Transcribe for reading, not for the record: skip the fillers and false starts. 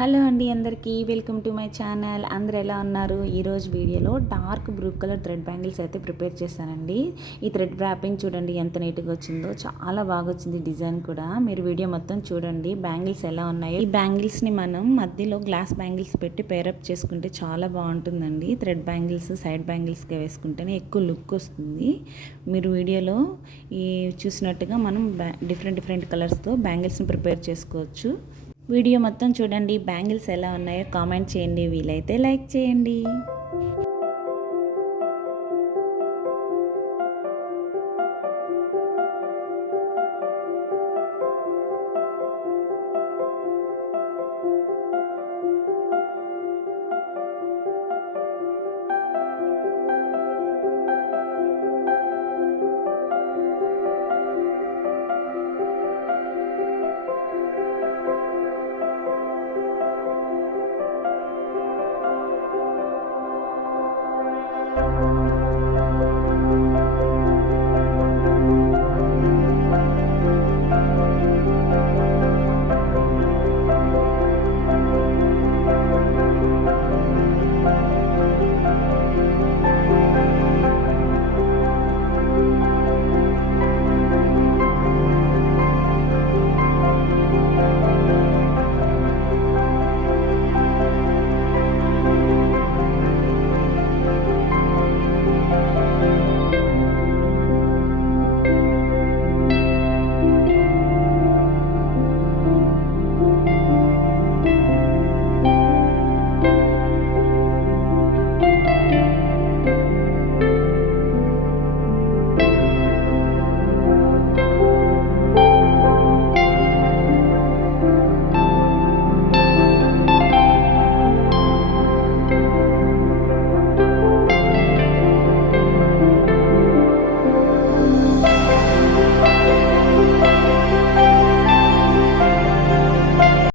Hello అండి, అందరికీ welcome to my channel. అందరు ఎలా ఉన్నారు? ఈరోజు వీడియోలో dark blue colour thread bangles అయితే ప్రిపేర్ చేశానండి. ఈ థ్రెడ్ ర్యాపింగ్ చూడండి ఎంత నీట్గా వచ్చిందో, చాలా బాగా వచ్చింది డిజైన్ కూడా. మీరు వీడియో మొత్తం చూడండి బ్యాంగిల్స్ ఎలా ఉన్నాయో. ఈ బ్యాంగిల్స్ని మనం మధ్యలో గ్లాస్ బ్యాంగిల్స్ పెట్టి పేరప్ చేసుకుంటే చాలా బాగుంటుందండి. థ్రెడ్ బ్యాంగిల్స్ సైడ్ బ్యాంగిల్స్గా వేసుకుంటేనే ఎక్కువ లుక్ వస్తుంది. మీరు వీడియోలో ఈ చూసినట్టుగా మనం డిఫరెంట్ కలర్స్తో బ్యాంగిల్స్ని ప్రిపేర్ చేసుకోవచ్చు. వీడియో మొత్తం చూడండి. బ్యాంగిల్స్ ఎలా ఉన్నాయో కామెంట్ చేయండి, వీలైతే లైక్ చేయండి.